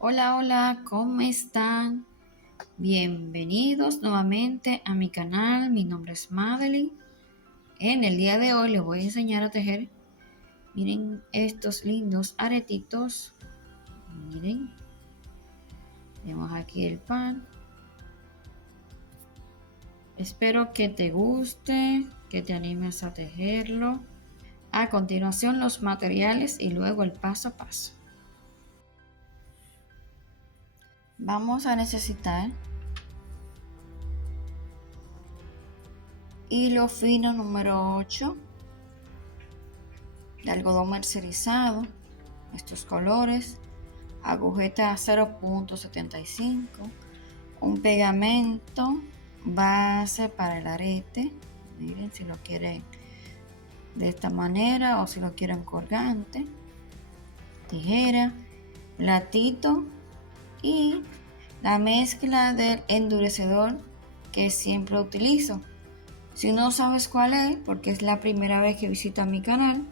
Hola, hola, ¿cómo están? Bienvenidos nuevamente a mi canal. Mi nombre es Madeline. En el día de hoy les voy a enseñar a tejer. Miren estos lindos aretitos. Miren, tenemos aquí el pan. Espero que te guste, que te animes a tejerlo. A continuación los materiales y luego el paso a paso. Vamos a necesitar hilo fino número 8 de algodón mercerizado, estos colores, agujeta 0.75, un pegamento base para el arete, miren si lo quieren de esta manera o si lo quieren colgante, tijera, platito y la mezcla del endurecedor que siempre utilizo. Si no sabes cuál es, porque es la primera vez que visitas mi canal,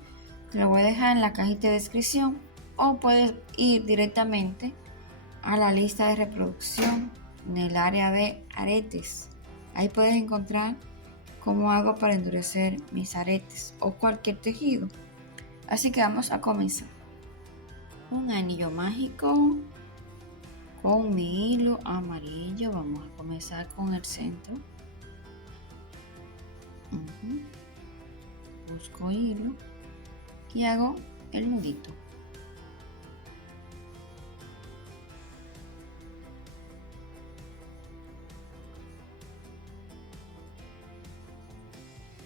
te lo voy a dejar en la cajita de descripción o puedes ir directamente a la lista de reproducción en el área de aretes. Ahí puedes encontrar cómo hago para endurecer mis aretes o cualquier tejido. Así que vamos a comenzar. Un anillo mágico con mi hilo amarillo. Vamos a comenzar con el centro. Busco hilo y hago el nudito.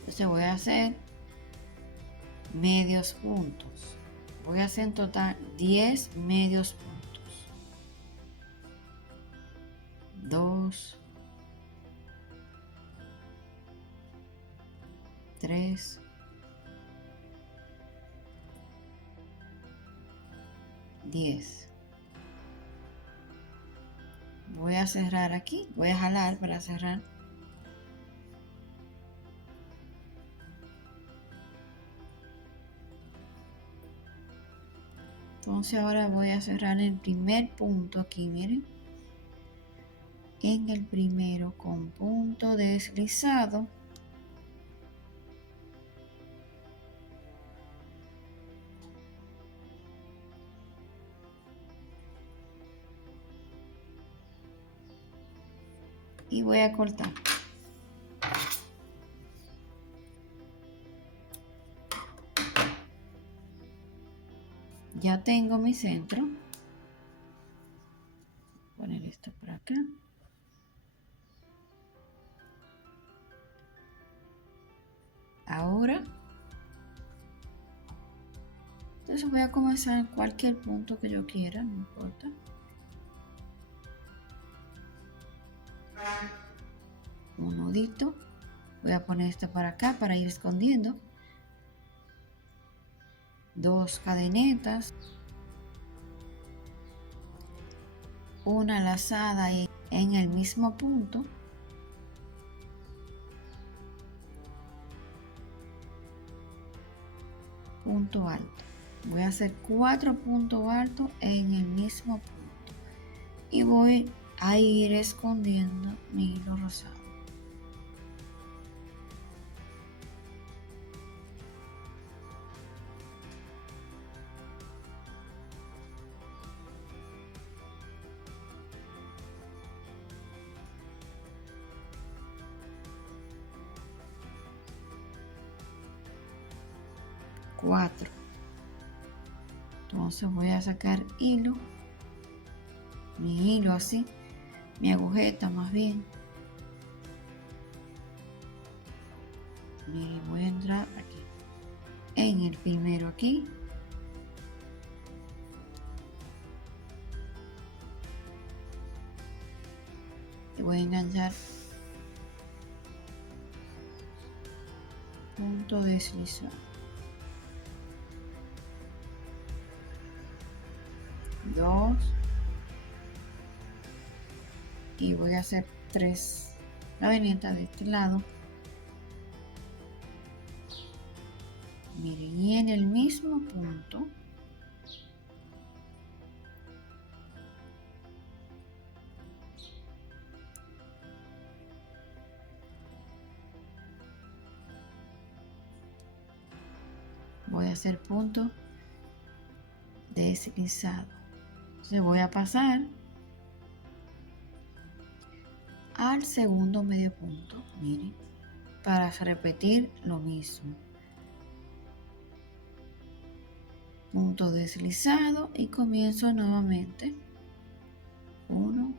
Entonces voy a hacer medios puntos. Voy a hacer en total 10 medios puntos. 2, 3, 10. Voy a cerrar aquí, voy a jalar para cerrar. Entonces ahora voy a cerrar el primer punto aquí, miren. En el primero con punto deslizado. Y voy a cortar. Ya tengo mi centro. Voy a poner esto por acá. Ahora, entonces voy a comenzar en cualquier punto que yo quiera, no importa. Un nudito. Voy a poner esto para acá para ir escondiendo. 2 cadenetas. Una lazada en el mismo punto. Punto alto. Voy a hacer 4 puntos altos en el mismo punto. Y voy a ir escondiendo mi hilo rosado. Cuatro. Entonces voy a sacar hilo, mi hilo así, mi agujeta más bien. Miren, voy a entrar aquí, en el primero aquí. Y voy a enganchar punto deslizado. 2 y voy a hacer 3 cadenetas de este lado. Miren, y en el mismo punto voy a hacer punto deslizado. Entonces voy a pasar al segundo medio punto, miren, para repetir lo mismo. Punto deslizado y comienzo nuevamente. 1,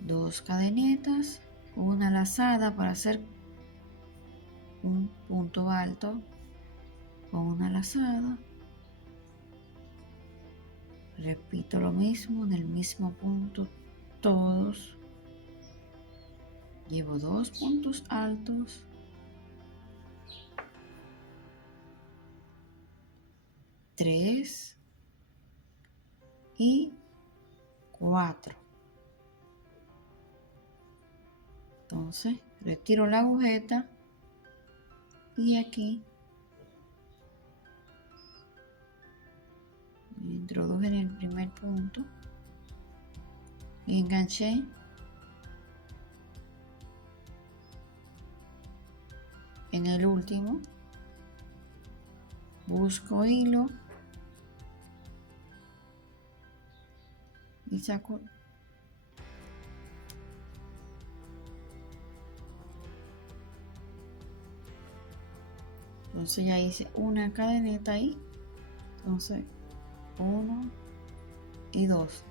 2 cadenetas, una lazada para hacer un punto alto con una lazada. Repito lo mismo en el mismo punto todos. Llevo 2 puntos altos. 3 y 4. Entonces retiro la agujeta y aquí me introduje en el primer punto y enganché en el último. Busco hilo y saco entonces ya hice una cadeneta ahí, entonces 1 y 2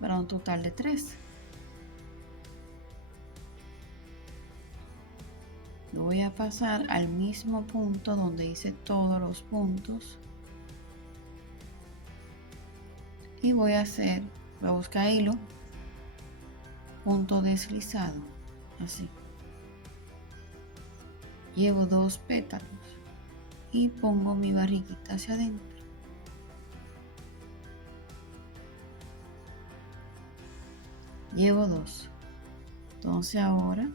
para un total de 3. Voy a pasar al mismo punto donde hice todos los puntos y voy a buscar hilo, punto deslizado, así. Llevo 2 pétalos y pongo mi barriguita hacia adentro. Llevo 2. Entonces ahora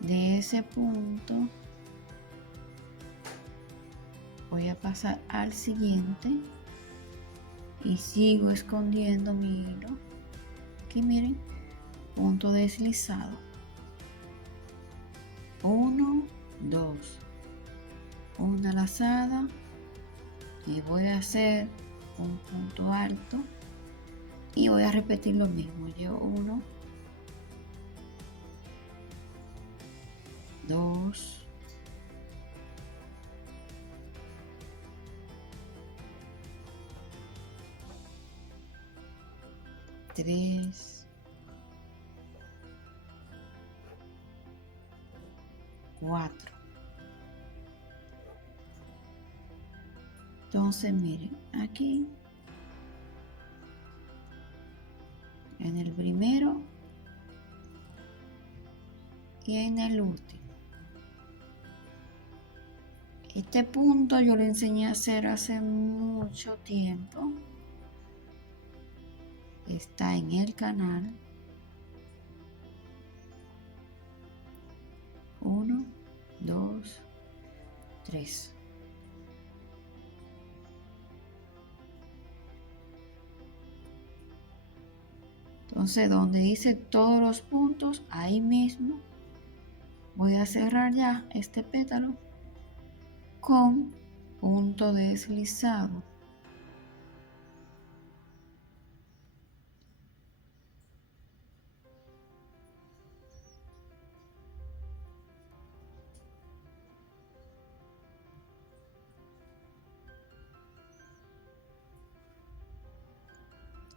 de ese punto voy a pasar al siguiente y sigo escondiendo mi hilo. Aquí miren, punto deslizado. 1, 2, una lazada y voy a hacer un punto alto y voy a repetir lo mismo. Yo 1, 2, 3, 4. Entonces miren, aquí en el primero y en el último. Este punto yo lo enseñé a hacer hace mucho tiempo. Está en el canal. 1, 2, 3. Entonces donde hice todos los puntos, ahí mismo voy a cerrar ya este pétalo con punto deslizado.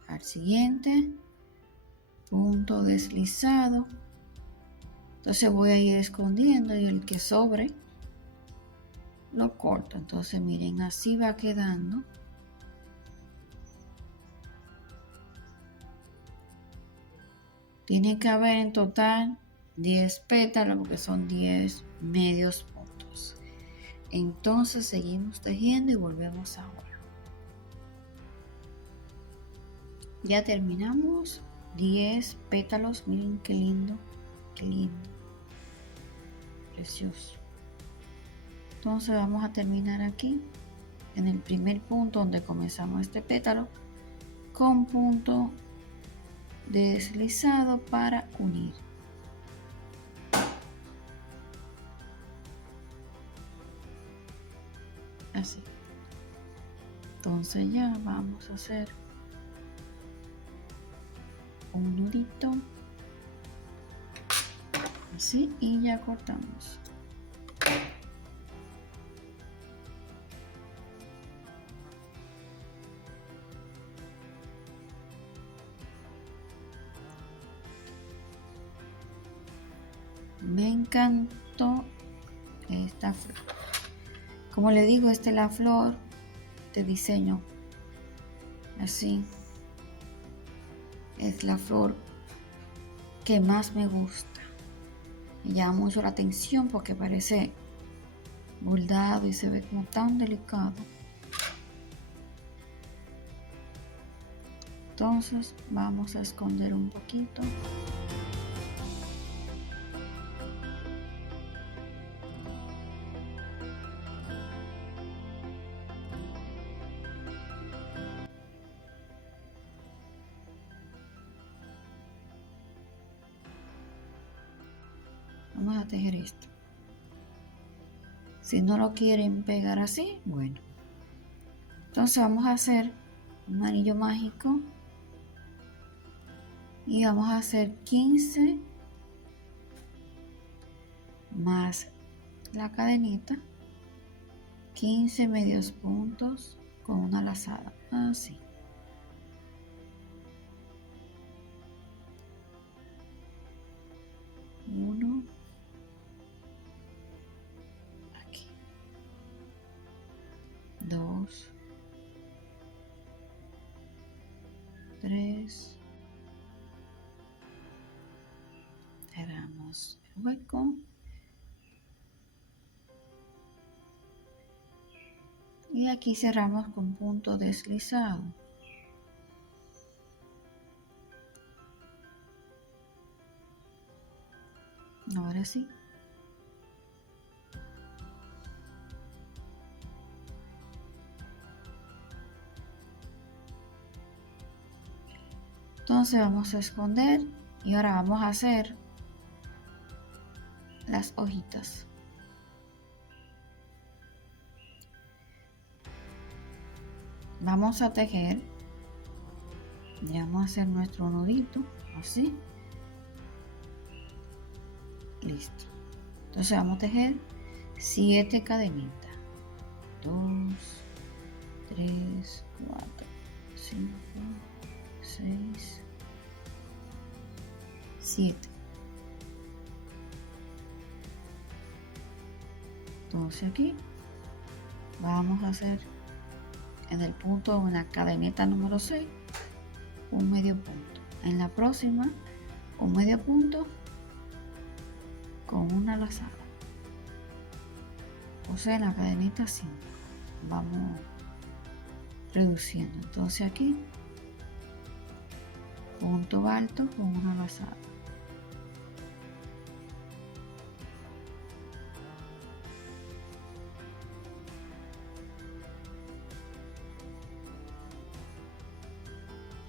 Al siguiente, punto deslizado. Entonces voy a ir escondiendo y el que sobre lo corto. Entonces miren, así va quedando. Tiene que haber en total 10 pétalos porque son 10 medios puntos. Entonces seguimos tejiendo y volvemos ahora. Ya terminamos 10 pétalos. Miren qué lindo, precioso. Entonces vamos a terminar aquí en el primer punto donde comenzamos este pétalo con punto deslizado para unir. así. Entonces ya vamos a hacer un nudito así y ya cortamos. Me encantó esta flor. Como le digo, esta es la flor de diseño. Así. Es la flor que más me gusta. Me llama mucho la atención porque parece bordado y se ve como tan delicado. Entonces vamos a esconder un poquito. Vamos a tejer esto. Si no lo quieren pegar así, bueno. Entonces vamos a hacer un anillo mágico y vamos a hacer 15 más la cadenita, 15 medios puntos con una lazada, así. Uno, aquí. Dos, tres. Cerramos el hueco. Y aquí cerramos con punto deslizado. Ahora sí. Entonces vamos a esconder y ahora vamos a hacer las hojitas. Vamos a tejer. Ya vamos a hacer nuestro nudito así. Listo. Entonces vamos a tejer 7 cadenitas. 2, 3, 4, 5, 6, 7. Entonces aquí vamos a hacer en el punto, en la cadeneta número 6, un medio punto. En la próxima, un medio punto con una lazada. O sea, en la cadenita 5 vamos reduciendo. Entonces aquí, punto alto con una lazada.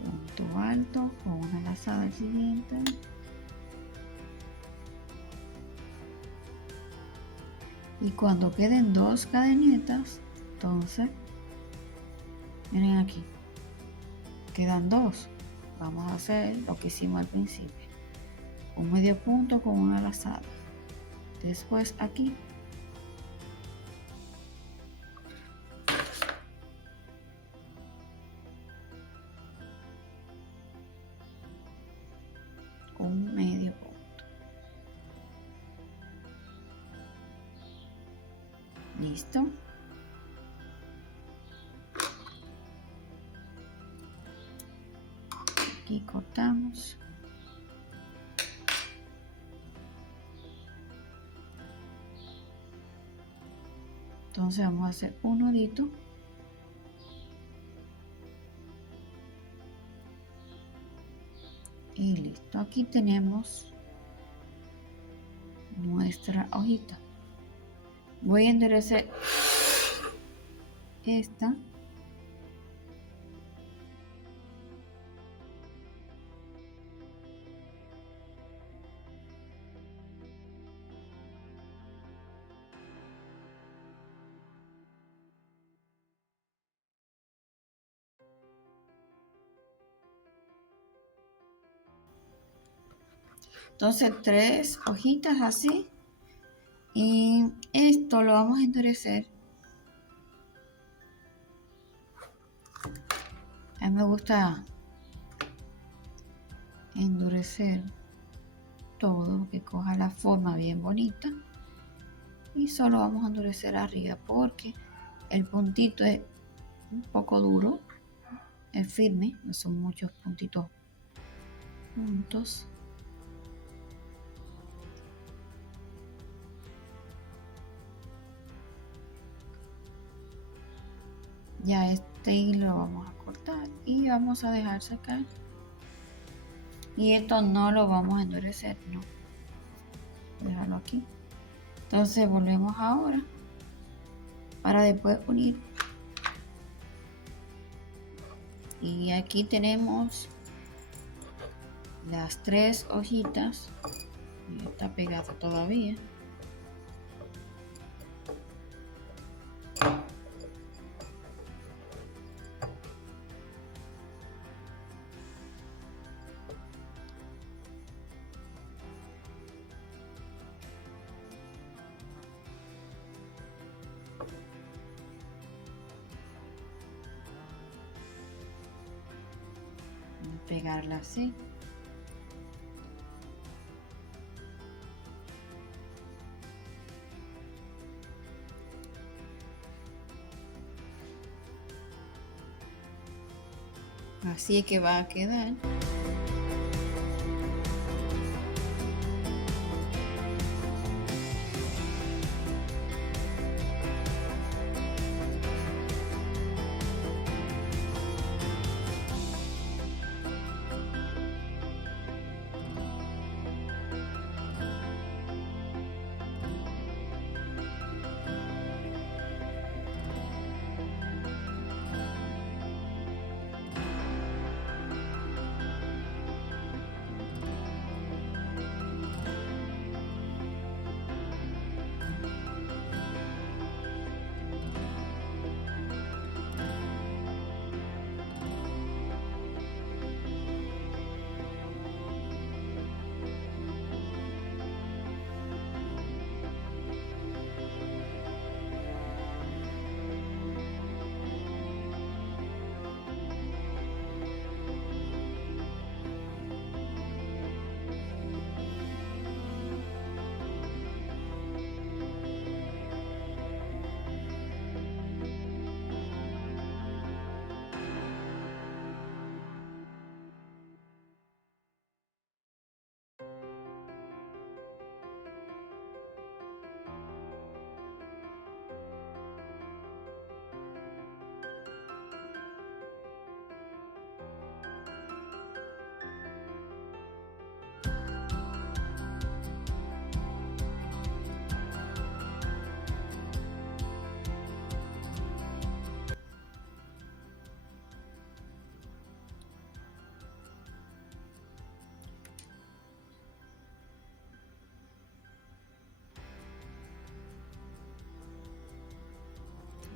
Punto alto con una lazada al siguiente. Y cuando queden 2 cadenitas, entonces, miren aquí, quedan 2. Vamos a hacer lo que hicimos al principio. Un medio punto con una lazada. Después aquí, un medio punto. Listo. Aquí cortamos. Entonces vamos a hacer un nudito. Y listo. Aquí tenemos nuestra hojita. Voy a enderezar esta. Entonces 3 hojitas así. Y esto lo vamos a endurecer. A mí me gusta endurecer todo, que coja la forma bien bonita. Y solo vamos a endurecer arriba porque el puntito es un poco duro, es firme, no son muchos puntitos juntos. Ya este hilo lo vamos a cortar y vamos a dejar secar. Y esto no lo vamos a endurecer, no. Déjalo aquí. Entonces volvemos ahora para después unir. Y aquí tenemos las 3 hojitas. Está pegado todavía. Pegarla así. Así es que va a quedar.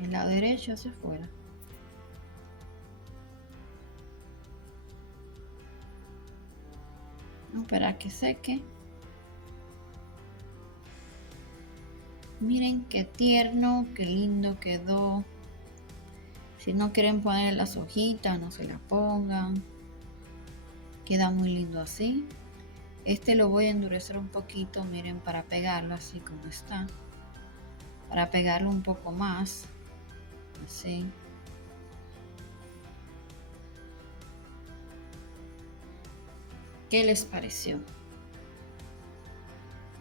El lado derecho hacia afuera. Vamos a esperar que seque. Miren qué tierno, qué lindo quedó. Si no quieren poner las hojitas, no se las pongan. Queda muy lindo así. Este lo voy a endurecer un poquito, miren, para pegarlo así como está. Para pegarlo un poco más. Así. ¿Qué les pareció?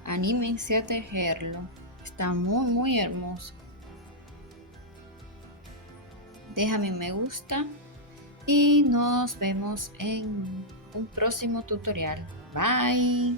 Anímense a tejerlo. Está muy, muy hermoso. Déjame me gusta y nos vemos en un próximo tutorial. Bye.